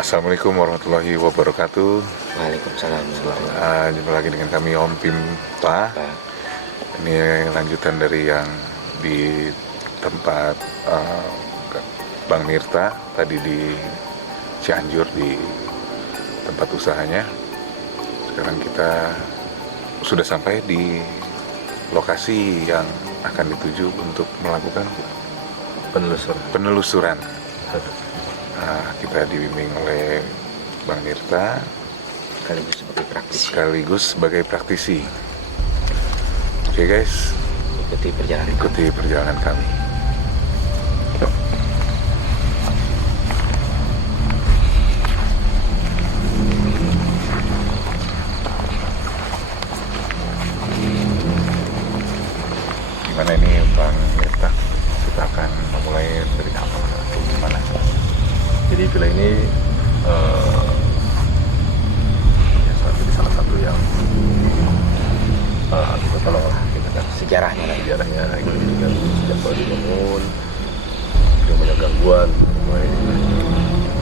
Assalamualaikum warahmatullahi wabarakatuh. Waalaikumsalam. Jumpa lagi dengan kami Om Pimpa. Ini lanjutan dari yang di tempat Bang Mirta tadi di Cianjur, di tempat usahanya. Sekarang kita sudah sampai di lokasi yang akan dituju untuk melakukan penelusuran. Kita dibimbing oleh Bang Mirta sekaligus sebagai praktisi. Oke guys, ikuti perjalanan kami. Gimana ini Bang Mirta? Kita akan memulai dari awal atau gimana? Jadi villa ini jadi salah satu yang kita tolong lah, kita kan sejarahnya itu kan sejak baru dibangun, yang banyak gangguan, mulai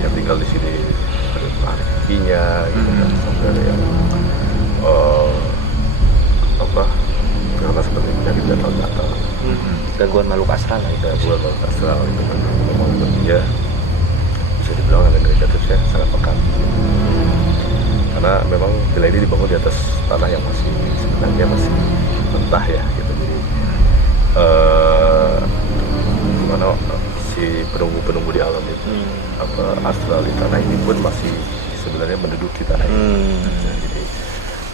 yang tinggal di sini ada rezekinya, gitu kan, sampai ada yang karena seperti penyakit gatal-gatal, Gangguan makhluk astral lah itu. gangguan makhluk astral itu kan, memang dia bisa dibilang ada negatifnya sangat pekat, karena memang villa ini dibangun di atas tanah yang masih sebenarnya masih mentah ya gitu. Jadi gimana si penunggu di alam itu astral di tanah ini pun masih sebenarnya menduduki tanah ini. Jadi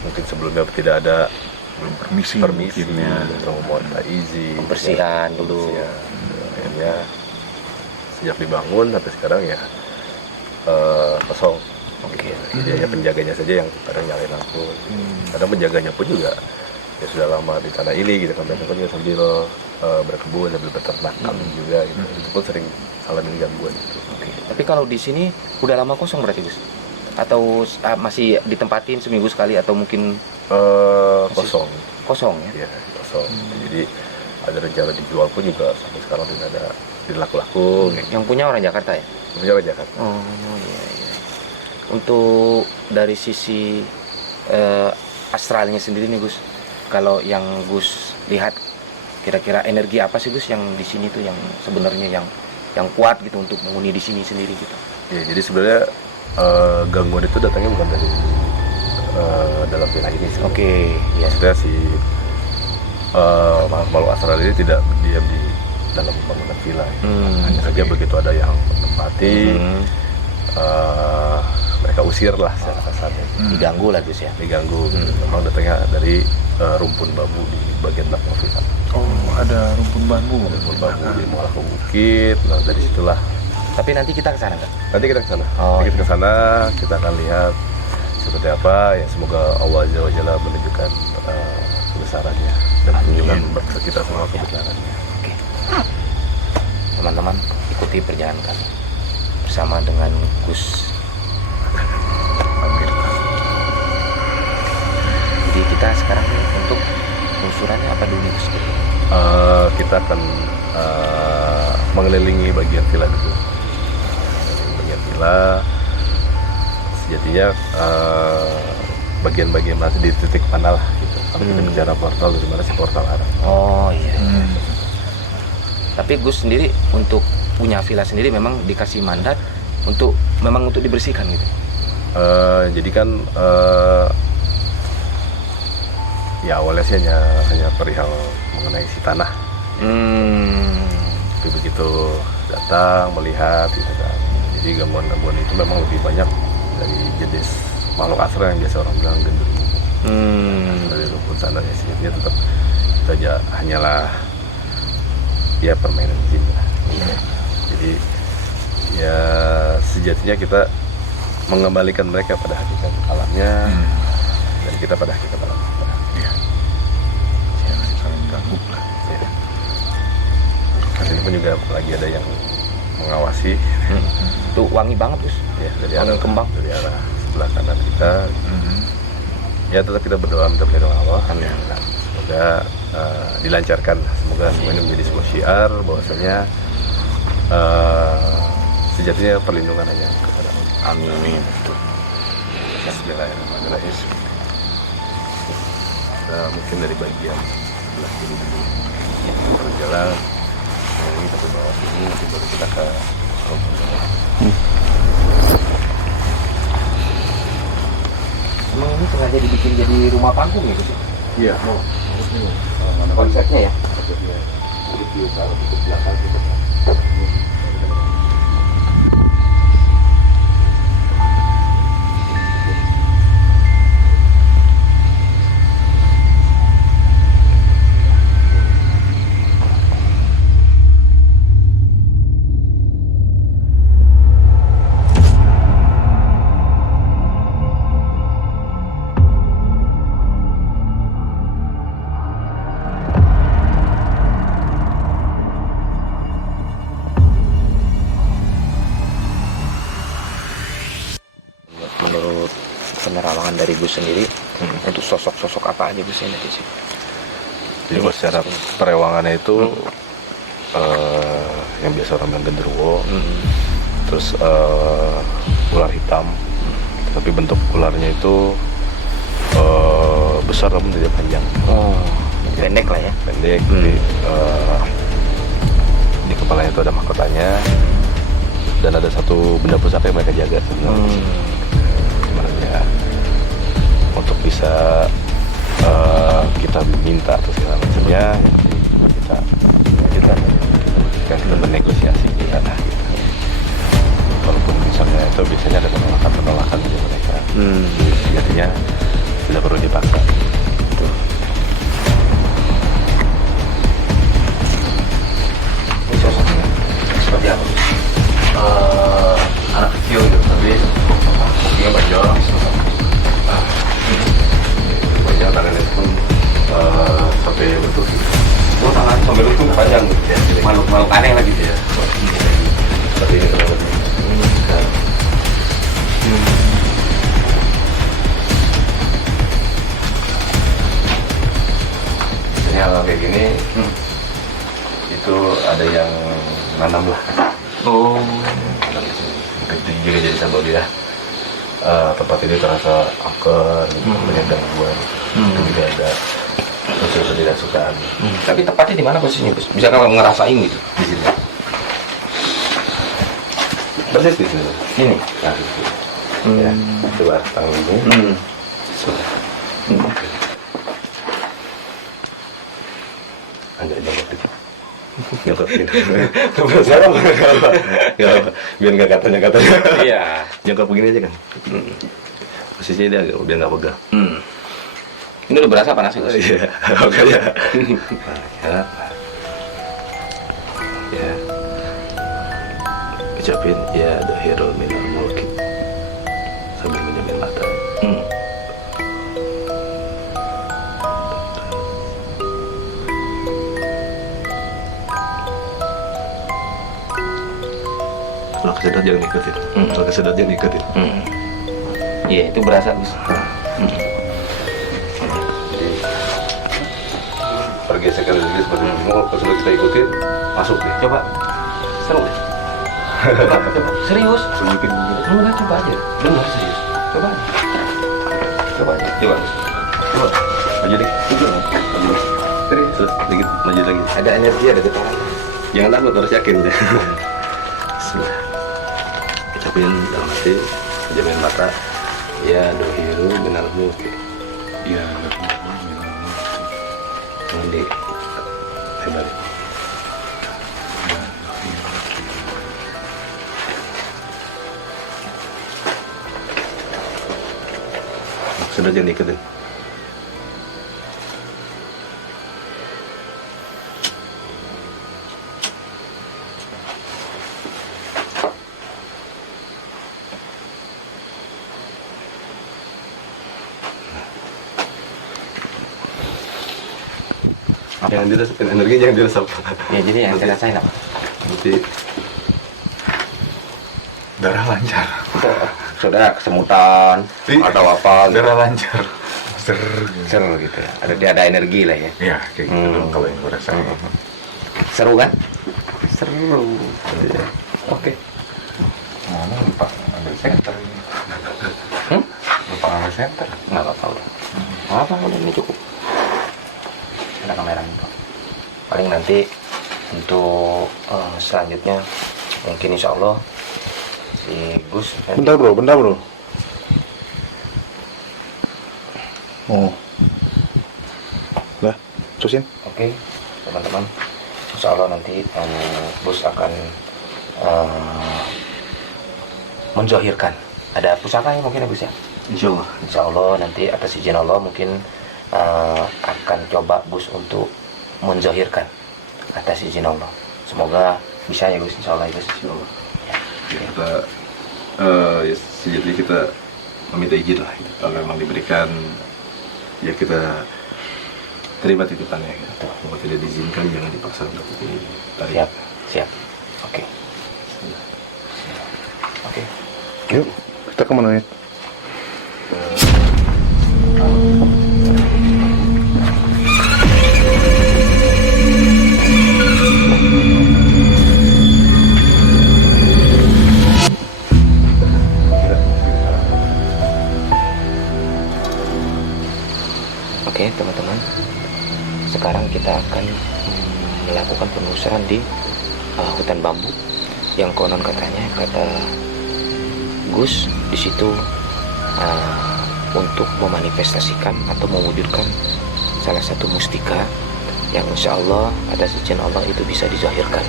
mungkin sebelumnya tidak ada permisinya, memohon izin, Pembersihan dulu. akhirnya sejak dibangun sampai sekarang ya kosong. Jadi hanya penjaganya saja yang kadang nyalain lampu. Kadang penjaganya pun juga ya sudah lama di tanah ini gitu kan, mereka juga sambil berkebun, sambil beternak kambing juga gitu. Itu pun sering alamin gangguan gitu. Tapi kalau di sini udah lama kosong berarti Gus? Atau masih ditempatin seminggu sekali atau mungkin Kosong ya? ya, kosong. Jadi ada rencana dijual pun juga sampai sekarang tidak ada dilaku-laku. Yang punya orang Jakarta ya? Punya orang Jakarta. Oh iya. Untuk dari sisi astralnya sendiri nih Gus, kalau yang Gus lihat kira-kira energi apa sih Gus yang di sini tuh yang sebenarnya yang kuat gitu untuk menghuni di sini sendiri gitu? Ya, jadi sebenarnya gangguan itu datangnya bukan dari dalam villa ini sih. Ya. Maksudnya si makhluk astral ini tidak diam di dalam bangunan villa. Hanya saja begitu ada yang menempati, mereka usir lah secara kasarnya. Diganggu lah Gus ya? Diganggu. Memang datangnya dari rumpun bambu di bagian belakang villa. Oh, ada rumpun bambu. Rumpun bambu di malah ke bukit. Nah, dari situlah. Tapi nanti kita ke sana kan? Nanti kita ke sana. Oh, Nanti kita ke sana, kita akan lihat seperti apa. Ya semoga Allah Azza wa Jalla menunjukkan kebesarannya dan menunjukkan bangsa kita semua kebesarannya. Oke. Teman-teman, ikuti perjalanan kami bersama dengan Gus Mirta. Jadi kita sekarang nih untuk penelusurannya apa dulu nih Gus? Kita akan mengelilingi bagian villa dulu. Bagian villa sejatinya bagian-bagian masih di titik mana lah gitu. Kalau kita bicara portal, dari mana sih portal arah? Oh iya. Tapi Gus sendiri untuk punya villa sendiri memang dikasih mandat untuk dibersihkan gitu. Jadi kan ya awalnya sih hanya perihal mengenai si tanah. Tapi begitu datang melihat gitu kan. Jadi gangguan-gangguan itu memang lebih banyak dari jenis makhluk astral yang biasa orang bilang genderuwo. Dari rumpun sana ya sihirnya tetap saja hanyalah ya permainan jin lah. Jadi ya sejatinya kita mengembalikan mereka pada hakikat alamnya dan kita pada hakikat alam kita. Jangan saling ganggu lah. Ya. Dan ini pun juga lagi ada yang mengawasi. Tuh wangi banget Gus. Ya, dari Wangi arah kembang. dari arah sebelah kanan kita. Ya tetap kita berdoa minta perlindungan Allah. Amin. Nah, semoga dilancarkan. Semoga semua ini menjadi sebuah syiar bahwasanya sejatinya perlindungan hanya kepada Allah. Amin. Bismillahirrahmanirrahim. Nah, mungkin dari bagian sebelah kiri dulu berjalan ini sampai bawah sini, nanti baru kita ke Emang ini sengaja dibikin jadi rumah panggung ya Gus? iya mau Konsepnya ya? jadi view kalau di belakang kita Menurut penerawangan dari Gus sendiri, untuk sosok-sosok apa aja Gus yang ada di sini? jadi kalau secara perewangannya itu yang biasa orang bilang genderuwo, terus ular hitam, tapi bentuk ularnya itu besar namun tidak panjang. Oh, pendek lah ya? Pendek. Jadi di kepalanya itu ada mahkotanya dan ada satu benda pusaka yang mereka jaga sebenarnya. Gimana ya untuk bisa kita minta atau segala macamnya, kita kan kita bernegosiasi di sana gitu. Walaupun misalnya itu biasanya ada penolakan dari mereka, sejatinya tidak perlu dipaksa. Ini sosoknya seperti apa Gus? Anak kecil gitu, tapi dia banyak banyak tangannya pun sampai lutut. Oh, tangan sampai lutut panjang gitu ya? Makhluk aneh lagi gitu ya? Seperti ini kurang lebih. Biasanya hal kayak gini itu ada yang nanam lah. Oh. Itu juga jadi satu dia. Tempat ini terasa angker, banyak gangguan, itu juga ada unsur ketidaksukaan Tapi tepatnya di mana posisinya Gus? Bisa kalau ngerasain gitu? di sini. Persis di sini. Ini? Nah, di sini. Ya, coba tangan ini. Sudah. Anjay, jongkok dikit. Jongkok dikit. Gak apa-apa. Biar nggak katanya. Iya. Jongkok begini aja kan. Posisinya dia agak biar nggak pegal. Ini udah berasa panas Gus? Iya, oke ya. Ya. Ucapin ya dohirul minal mulki sambil menjamin mata. Kalau kesedot jangan ikutin. Kalau kesedot jangan ikutin. Iya, itu berasa Gus. Pergesekan diri seperti ini. Kalau sudah kita ikutin, masuk nih. Coba. Seru deh. Coba. Serius? Tunjukin dulu. Enggak, coba aja. Benar serius. Coba aja. Coba aja. Coba. Coba. Maju dikit. Maju. Terus sedikit maju lagi. Ada energi, ada getaran. Jangan takut, harus yakin. Bismillah. Ucapin dalam hati, jamin mata. Ya dohiru minal mulki. Ya dohiru minal mulki. Nanti lebar. Sudah jangan ikutin. Jangan diresep, energi jangan diresep. Ya, jadi yang saya rasain apa? Nanti darah lancar. Sudah kesemutan atau apa? Darah lancar. Seru gitu ya. Ada energi lah ya. Ya, kayak gitu dong kalau yang gue rasain. Seru kan? Seru. Oke. ngambil center. Lupa ngambil center. Nggak apa-apa udah. Nggak apa-apa udah, ini cukup. Ada kamera itu. Paling nanti untuk selanjutnya mungkin insya Allah si Gus nanti. Bentar bro. Oh. Lah, terusin. Oke, teman-teman. Insya Allah nanti Gus akan menzohirkan. Ada pusaka ya mungkin ya Gus ya? Insya Allah nanti atas izin Allah mungkin akan coba Gus untuk menzohirkan atas izin Allah. Semoga bisa ya Gus, insya Allah ya Gus. Insya Allah. Kita ya sejatinya kita meminta izin lah. Kalau memang diberikan, ya kita terima titipannya. Gitu. Kalau tidak diizinkan, jangan dipaksa untuk ditarik. Siap. Oke. Yuk, kita kemana nih? Oke teman-teman, sekarang kita akan melakukan penelusuran di hutan bambu yang konon katanya kata Gus di situ untuk memanifestasikan atau mewujudkan salah satu mustika yang insya Allah ada izin Allah itu bisa dizahirkan.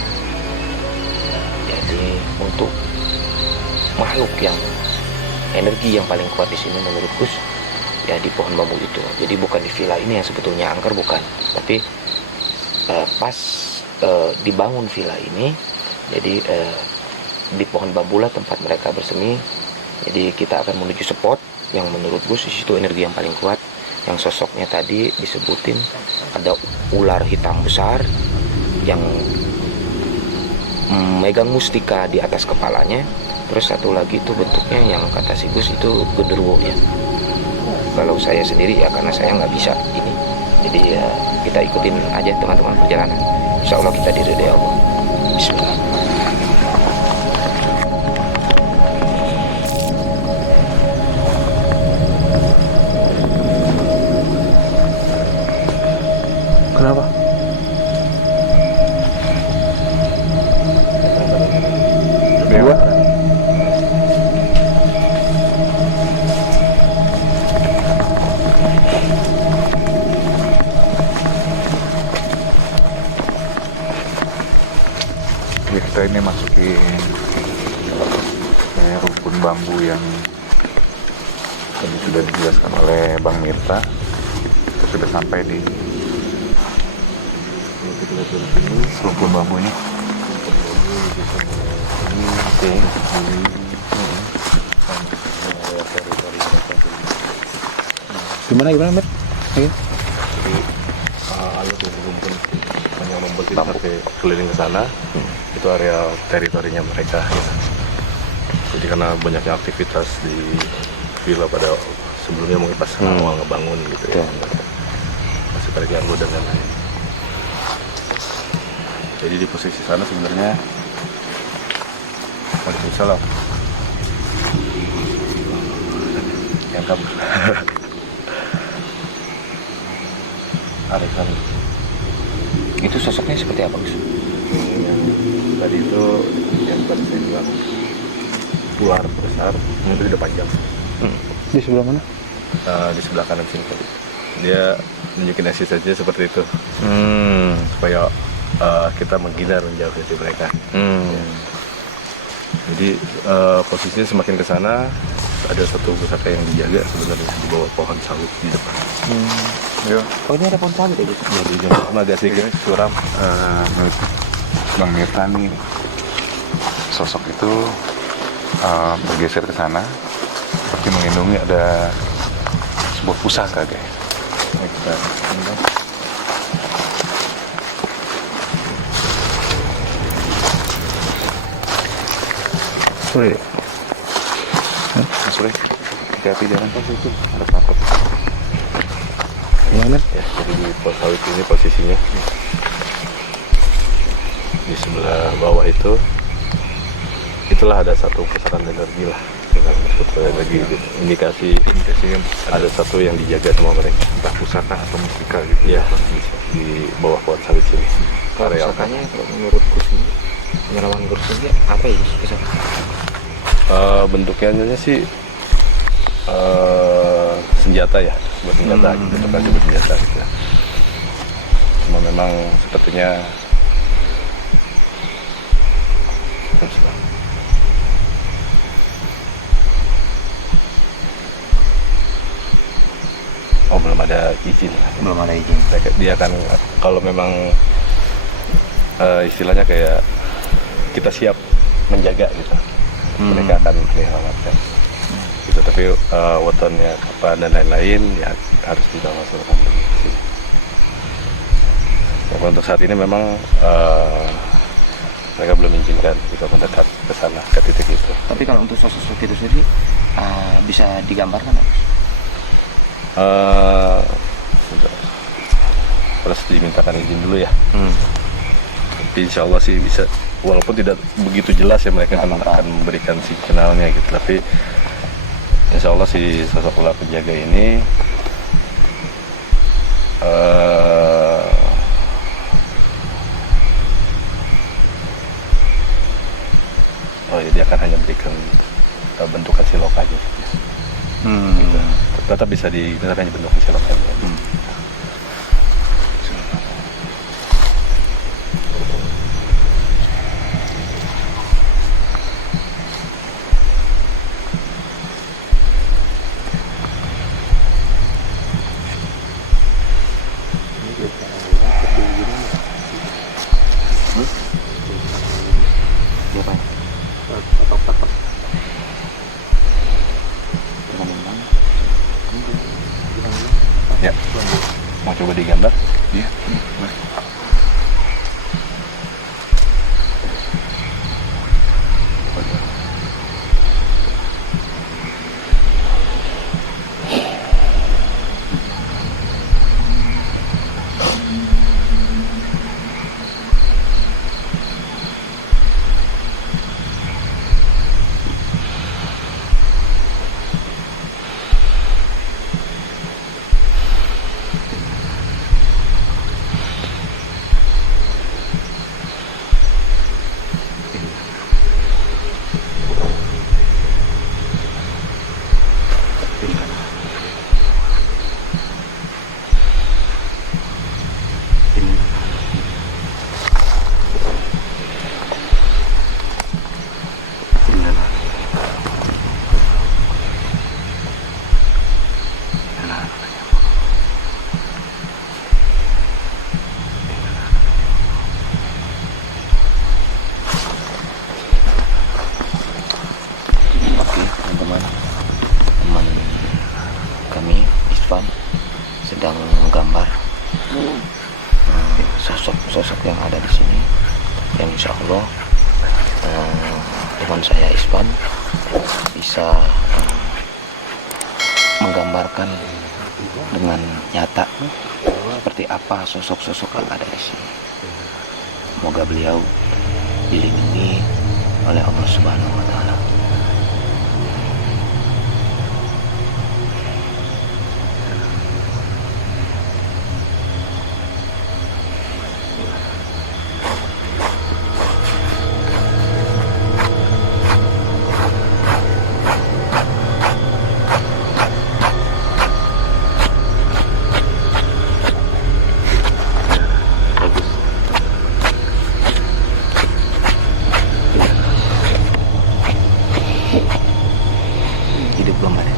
Jadi untuk makhluk yang energi yang paling kuat di sini menurut Gus ya di pohon bambu itu. Jadi bukan di villa ini yang sebetulnya angker, bukan, tapi pas dibangun villa ini, jadi di pohon bambu lah tempat mereka bersemi. Jadi kita akan menuju spot yang menurut Gus di situ energi yang paling kuat, yang sosoknya tadi disebutin ada ular hitam besar yang megang mustika di atas kepalanya. Terus satu lagi itu bentuknya yang kata si Gus itu genderuwo ya. Kalau saya sendiri ya karena saya nggak bisa ini, jadi ya kita ikutin aja teman-teman perjalanan. Insya Allah kita diridhai Allah. Bismillah. Kenapa? Dewa. Kita ini masukin rumpun bambu yang tadi sudah dijelaskan oleh Bang Mirta. Kita sudah sampai di rumpun bambunya. Gimana Mir? Jadi alur rumpun hanya membuat kita sampai keliling ke sana. Itu area teritorinya mereka ya. Jadi karena banyaknya aktivitas di villa pada sebelumnya mungkin pas awal ngebangun gitu ya, masih terganggu dan lain-lain. Jadi di posisi sana sebenarnya Waalaikumsalam yang kabur. Ada Itu sosoknya seperti apa Gus? Tadi itu yang tadi saya bilang ular besar, itu udah panjang. Di sebelah mana? Di sebelah kanan sini tadi. Dia nunjukin asis saja seperti itu, supaya kita menghindar menjauh dari mereka. Ya. Jadi posisinya semakin ke sana ada satu pusaka yang dijaga sebenarnya di bawah pohon sawit di depan. Oh ini ada pohon sawit ya Gus? Jadi jangan agak sedikit curam. Bang Mirta nih, sosok itu bergeser ke sana seperti melindungi ada sebuah pusaka guys. Ini kita sore, sore, hati-hati jalan pas itu ada patok. Gimana? Ya, jadi di pohon sawit ini posisinya di sebelah bawah itu, itulah ada satu pusaran energi lah. lagi indikasi ada satu yang dijaga sama mereka, entah pusaka atau mustika gitu ya Pak? di bawah pohon sawit sini. Kalau Areal. pusakanya kalau menurut Gus ini, penyerawan Gus ini apa ya Gus pusaka? Bentuknya sih senjata ya, buat senjata gitu, terkait buat senjata gitu. Cuma memang sepertinya belum ada izin. Belum ada izin. Dia akan kalau memang istilahnya kayak kita siap menjaga gitu, mereka akan menyelamatkan gitu. Tapi wetonnya apa dan lain-lain ya harus kita masukkan dulu ke sini. Tapi untuk saat ini memang mereka belum mengizinkan kita mendekat ke sana, ke titik itu. Tapi kalau untuk sosok itu sendiri bisa digambarkan Gus? Harus dimintakan izin dulu ya. Tapi insya Allah sih bisa, walaupun tidak begitu jelas ya mereka akan memberikan signalnya gitu. Tapi insya Allah si sosok ular penjaga ini dia akan hanya berikan bentukan silok aja. Gitu. Tetap bisa tetap hanya bentukan silok aja. Ya, mau coba digambar? Iya. Teman kami Isvan sedang menggambar sosok-sosok yang ada di sini, yang insya Allah teman saya Isvan bisa menggambarkan dengan nyata seperti apa sosok-sosok yang ada di sini. Semoga beliau dilindungi oleh Allah Subhanahu wa Ta'ala. Hidup belum ada.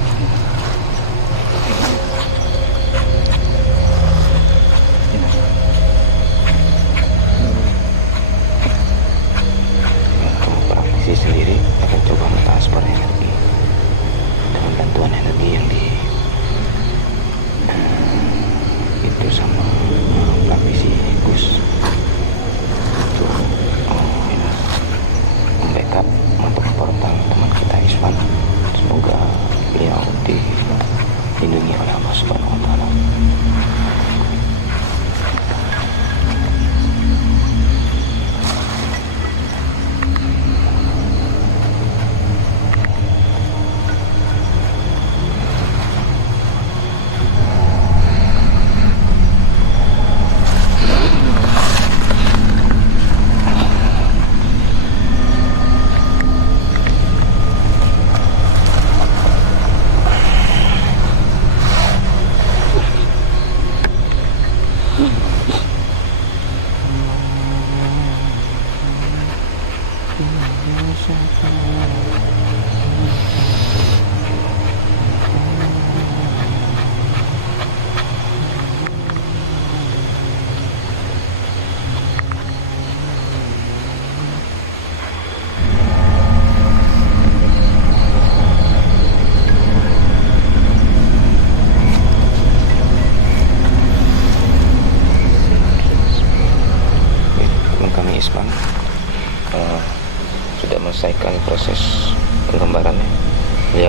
Kamu praktisi sendiri akan coba mentransfer energi dengan bantuan energi yang itu sama praktisi Gus untuk membackup untuk portal teman kita Isvan. Semoga beliau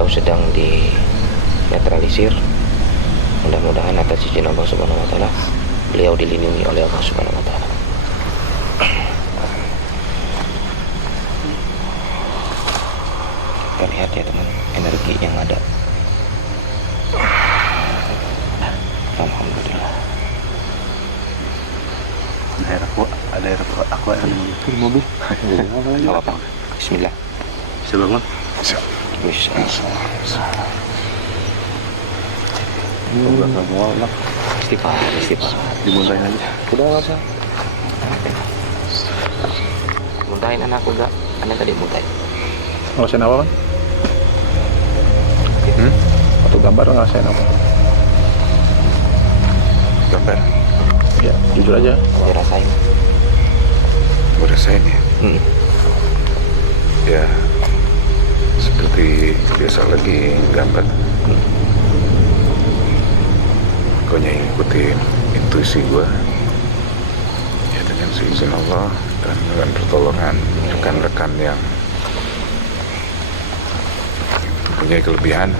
sedang dinetralisir. Mudah-mudahan atas izin Allah Subhanahu wa taala beliau dilindungi oleh Allah Subhanahu wa taala. Kita lihat ya teman, energi yang ada. Alhamdulillah. Ada air aku air di mobil. Gak apa-apa. Bismillah. Bisa bangun? Bisa. Istighfar. Dimuntahin aja. Udah nggak usah. Muntahin anak udah. Anak tadi muntahin. Ngerasain apa, Bang? Atau gambar ngerasain apa? Gambar? Ya, jujur aja. Dirasain. Gue rasain ya. Ya, seperti biasa lagi gambar. Gue ngikutin intuisi gue. Ya, dengan seizin Allah dan dengan pertolongan rekan-rekan yang punya kelebihan,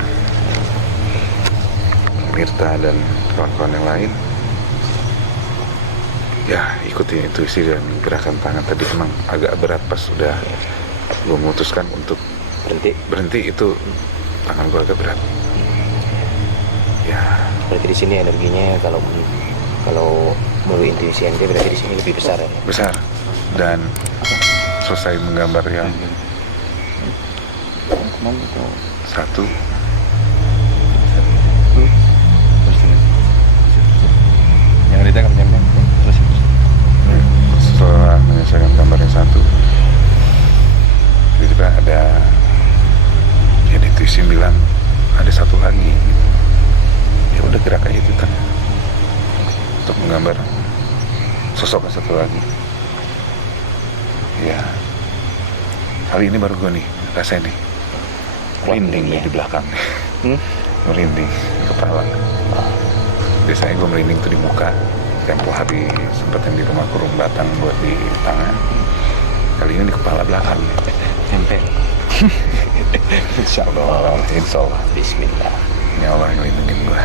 Mirta dan kawan-kawan yang lain. Ya, ikuti intuisi dan gerakan tangan tadi memang agak berat pas sudah gue memutuskan untuk berhenti itu tangan gue agak berat. Ya, Berarti di sini energinya kalau melalui intuisi ente berarti di sini lebih besar ya. besar. Dan selesai menggambar yang satu, Yang ditangkap nyampe. Terus. setelah menyelesaikan gambar yang satu, tiba-tiba ada yang intuisi bilang ada satu lagi. Ya udah gerak aja itu kan untuk menggambar sosok yang satu lagi. Ya, kali ini baru gue nih rasain nih merinding nih di belakang. Merinding di kepala. Biasanya gue merinding tuh di muka. Tempo hari sempat yang di rumah kurung batang buat di tangan. Kali ini di kepala belakang. Nempel. Insya Allah. Bismillah. Ini Allah yang lindungin gue.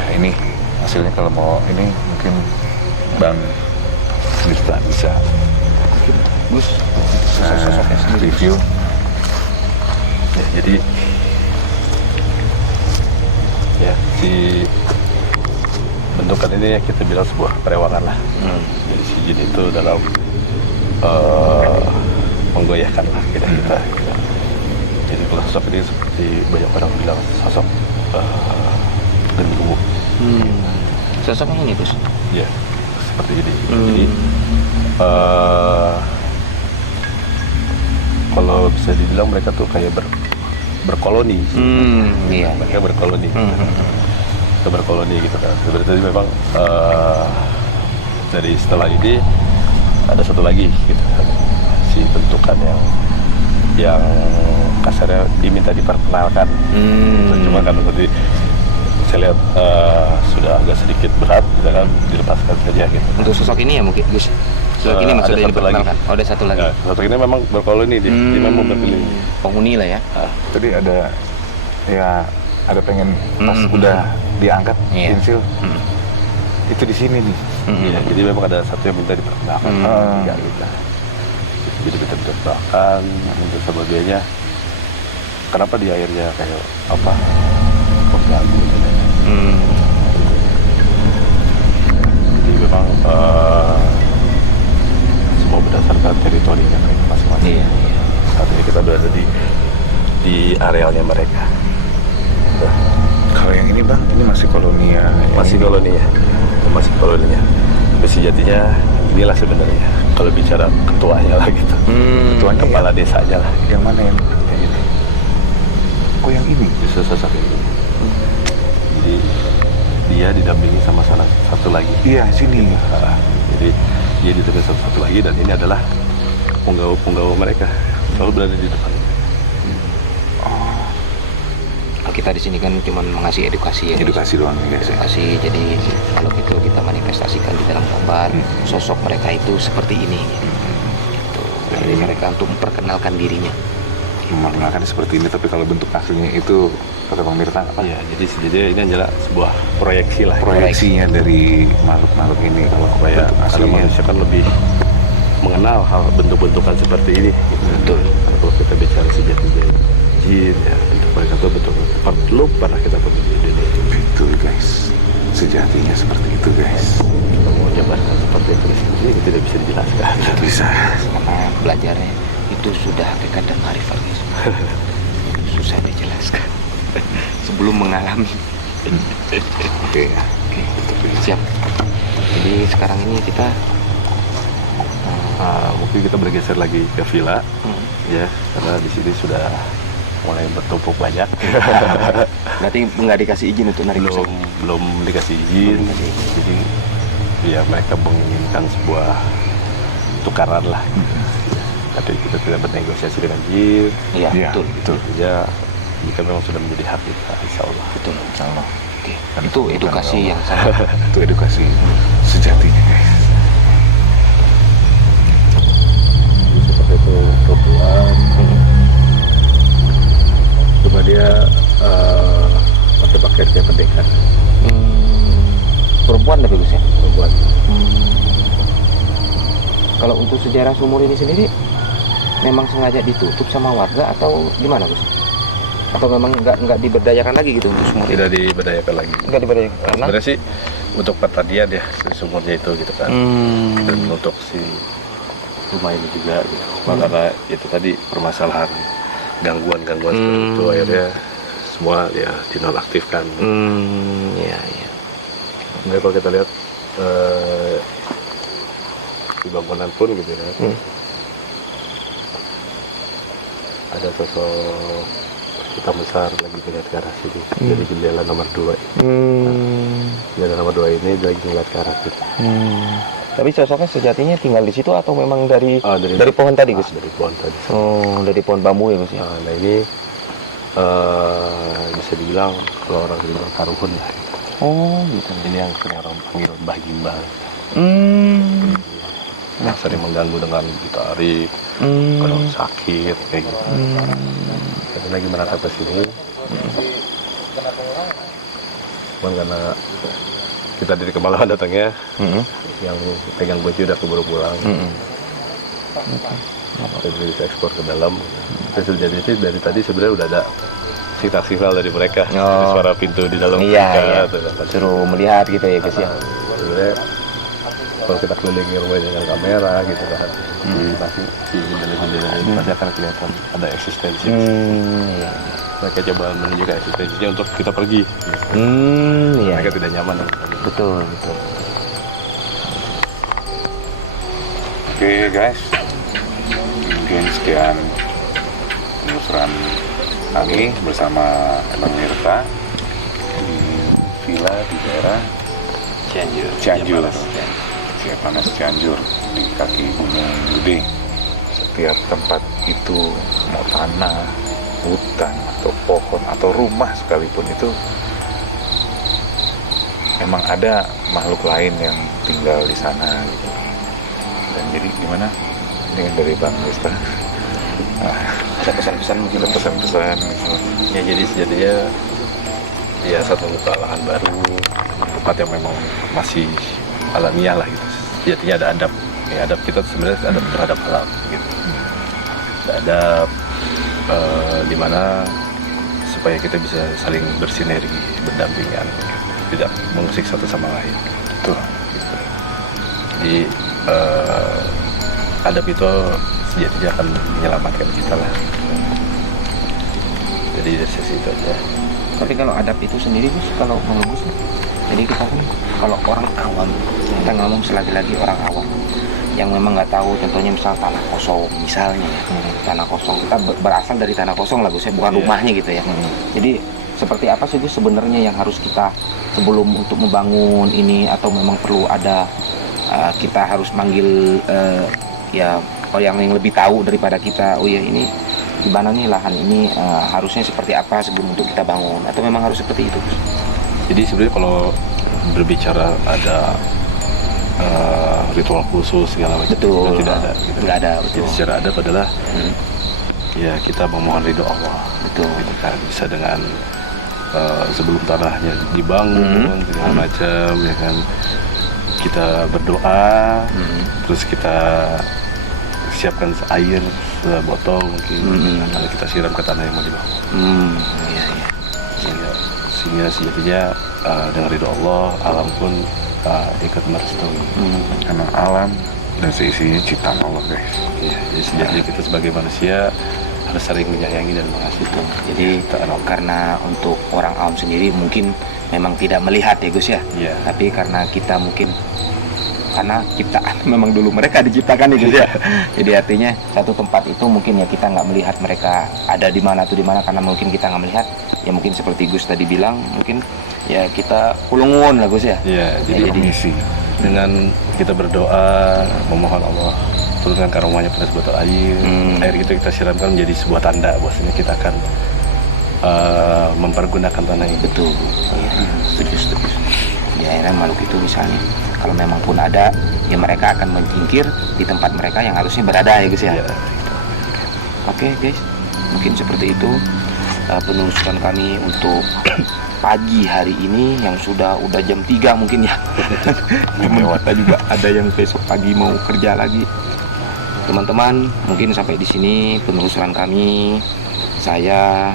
Ya, ini hasilnya kalau mau ini mungkin Bang Mirta bisa Gus. review. Ya, jadi ya si bentukan ini kita bilang sebuah perewangan lah. Jadi si jin itu dalam menggoyahkan lah kita. Jadi kalau sosok ini seperti banyak orang bilang sosok genderuwo. Sosoknya ini Gus. Ya, seperti ini. Jadi kalau bisa dibilang mereka tuh kayak berkoloni. Iya. Mereka berkoloni. Mereka berkoloni gitu kan. Berarti memang dari setelah ini ada satu lagi gitu kan. Si bentukan yang kasarnya diminta diperkenalkan. Cuma kan tadi saya lihat sudah agak sedikit berat, gitu kan, dilepaskan saja gitu. Untuk sosok ini ya mungkin Gus. Sosok ini maksudnya diperkenalkan. Oh, ada satu lagi. Ya, satu ini memang berkoloni dia memang berkeliling. Penghuni lah ya. Tadi ada pengen pas udah diangkat pensil. Itu di sini nih. Ya, jadi memang ada satu yang minta diperkenalkan. Ya, gitu. Jadi kita diperkenalkan untuk sebagainya. Kenapa dia akhirnya kayak apa? Mengganggu. Jadi memang semua berdasarkan teritorinya mereka masing-masing. Iya. Saat ini kita berada di arealnya mereka. Kalau yang ini Bang, ini masih koloni ya. Masih koloninya. Masih koloninya. Tapi sejatinya inilah sebenarnya kalau bicara ketuanya lah gitu. Ketuanya kepala desanya lah. Yang mana yang ini? Oh, yang ini. Justru sosok ini. Jadi dia didampingi sama satu lagi. Iya, sini. Jadi dia didampingi satu lagi dan ini adalah punggawa mereka selalu berada di depan. Kita di sini kan cuma mengasih edukasi ya. Edukasi doang ya guys. Edukasi. Jadi kalau gitu kita manifestasikan di dalam gambar sosok mereka itu seperti ini. Gitu. Jadi mereka untuk memperkenalkan dirinya. memperkenalkan seperti ini, tapi kalau bentuk aslinya itu kata Bang Mirta apa? Ya, jadi ini adalah sebuah proyeksi lah. Proyeksinya dari makhluk-makhluk ini. Kalau Supaya bentuk karena aslinya manusia kan lebih mengenal hal bentuk-bentukan seperti ini. Betul. Kalau kita bicara sejatinya jin, ya bentuk mereka tuh betul belum pernah kita temui di Indonesia. betul guys, sejatinya seperti itu guys. Kita mau jabarkan seperti itu di sini itu tidak bisa dijelaskan. Tidak bisa. Karena belajarnya itu sudah hakikat dan marifat guys. Susah dijelaskan sebelum mengalami. Oke. Siap. Jadi sekarang ini kita Mungkin kita bergeser lagi ke villa, ya karena di sini sudah mulai bertumpuk banyak. berarti nggak dikasih izin untuk narik belum pesawat? belum dikasih izin, jadi ya mereka menginginkan sebuah tukaran lah. Tapi kita tidak bernegosiasi dengan jin. Iya, Iya, betul. betul. Ya, jika memang sudah menjadi hak kita, insya Allah. Betul. Insyaallah. Oke. Itu edukasi yang sangat Itu edukasi sejatinya guys. Jadi seperti itu perempuan. Coba dia pakai pakaian kayak pendekar. perempuan tapi Gus ya. Perempuan. Kalau untuk sejarah sumur ini sendiri memang sengaja ditutup sama warga atau gimana Gus? Atau memang nggak diberdayakan lagi gitu untuk sumur Tidak ini? diberdayakan lagi. Nggak diberdayakan karena Sebenarnya sih untuk pertanian ya si sumurnya itu gitu kan. Dan untuk si rumah ini juga gitu. Karena itu tadi permasalahan gangguan-gangguan seperti itu akhirnya semua ya dinonaktifkan. Iya iya. Sebenarnya kalau kita lihat di bangunan pun gitu ya, ada sosok hitam besar lagi melihat ke arah sini. Jadi jendela nomor 2. Jendela nomor 2 ini lagi melihat ke arah sini. Tapi sosoknya sejatinya tinggal di situ atau memang dari Dari pohon tadi Gus? Dari pohon tadi. Oh, dari pohon bambu ya Gus ya. Nah ini bisa dibilang kalau orang bilang karuhun lah. Oh, gitu. Ini yang sering orang panggil Mbah Gimbal. Nah, Sering mengganggu dengan ditarik, kadang sakit kayak gitu. Tapi lagi merasa ke sini. Cuman karena kita dari kemaluan datangnya, yang pegang kunci udah keburu pulang. Jadi bisa ekspor ke dalam. Terus jadi sih dari tadi sebenarnya udah ada signal dari mereka, dari suara pintu di dalam. Iya, tuh, suruh melihat gitu ya Gus ya. Sebenarnya kalau kita kelilingi rumah dengan kamera gitu kan, pasti di jendela-jendela ini pasti akan kelihatan ada eksistensi. Iya. Mereka coba menunjukkan eksistensinya untuk kita pergi. Iya. Mereka tidak nyaman dengan kami. Betul, betul. Oke guys, mungkin sekian penelusuran kami bersama Bang Mirta di villa di daerah Cianjur, Ciapanas Cianjur di kaki Gunung Gede. Setiap tempat itu mau tanah, hutan atau pohon atau rumah sekalipun itu memang ada makhluk lain yang tinggal di sana gitu. Dan jadi gimana? Ini dari Bang Mirta. Ada pesan-pesan mungkin Ada pesan-pesan gitu. Ya jadi sejatinya ya satu muka lahan baru, tempat yang memang masih alamiah lah gitu. Sejatinya ada adab. Ya, adab kita sebenarnya adab terhadap alam gitu. Ada adab dimana supaya kita bisa saling bersinergi, berdampingan, tidak mengusik satu sama lain. Betul. Gitu. Jadi adab itu sejatinya akan menyelamatkan kita lah. Jadi dari sisi itu aja. Tapi kalau adab itu sendiri Gus, kalau menurut Gus, jadi kita kan kalau orang awam, kita ngomong selagi-lagi orang awam yang memang nggak tahu, contohnya misal tanah kosong, misalnya ya, tanah kosong, kita berasal dari tanah kosong lah Gus, ya, bukan rumahnya gitu ya. Jadi seperti apa sih Gus sebenarnya yang harus kita sebelum untuk membangun ini, atau memang perlu ada kita harus manggil ya yang lebih tahu daripada kita, oh ya ini gimana nih lahan ini harusnya seperti apa sebelum untuk kita bangun, atau memang harus seperti itu Gus? Jadi sebenarnya kalau berbicara ada ritual khusus segala macam, Betul. tidak ada. Gitu. Nggak ada, Jadi betul. secara adab adalah ya kita memohon ridho Allah. Betul. Gitu kan, bisa dengan sebelum tanahnya dibangun segala macam, ya kan, kita berdoa, terus kita siapkan air sebotol mungkin, lalu kita siram ke tanah yang mau dibangun. Iya. Sehingga sejatinya dengan ridho Allah, alam pun ikut merestui. Karena alam dan seisinya ciptaan Allah, guys. Ya, jadi sejatinya kita sebagai manusia harus saling menyayangi dan mengasihi. Jadi karena untuk orang awam sendiri mungkin memang tidak melihat ya Gus ya. Iya. Tapi karena kita mungkin karena ciptaan memang dulu mereka diciptakan ya Gus ya. Jadi artinya satu tempat itu mungkin ya kita nggak melihat mereka ada di mana tuh di mana karena mungkin kita nggak melihat. Ya mungkin seperti Gus tadi bilang mungkin ya kita kulungun lah Gus ya. Iya, Jadi permisi. dengan kita berdoa memohon Allah turunkan karomahnya pada sebotol air, air itu kita siramkan menjadi sebuah tanda bahwasanya kita akan mempergunakan tanah ini. Betul. Ya, setuju. Ya akhirnya makhluk itu misalnya kalau memang pun ada ya mereka akan menyingkir di tempat mereka yang harusnya berada ya Gus ya. Ya, Oke guys, mungkin seperti itu penelusuran kami untuk pagi hari ini yang udah jam 3 mungkin ya. Teman kita juga ada yang besok pagi mau kerja lagi. Teman-teman, mungkin sampai di sini penelusuran kami. Saya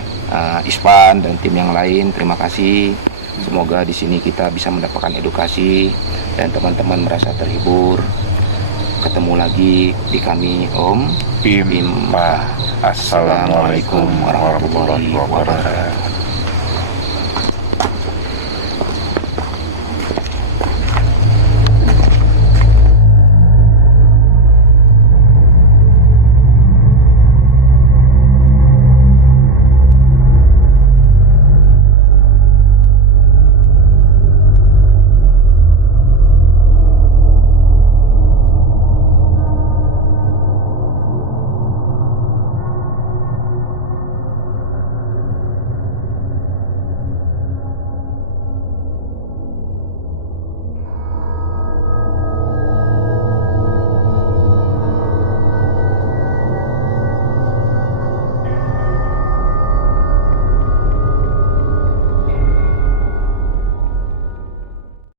Ispan dan tim yang lain, terima kasih. Semoga di sini kita bisa mendapatkan edukasi dan teman-teman merasa terhibur. Ketemu lagi di kami Om Pimpa. Assalamualaikum warahmatullahi wabarakatuh.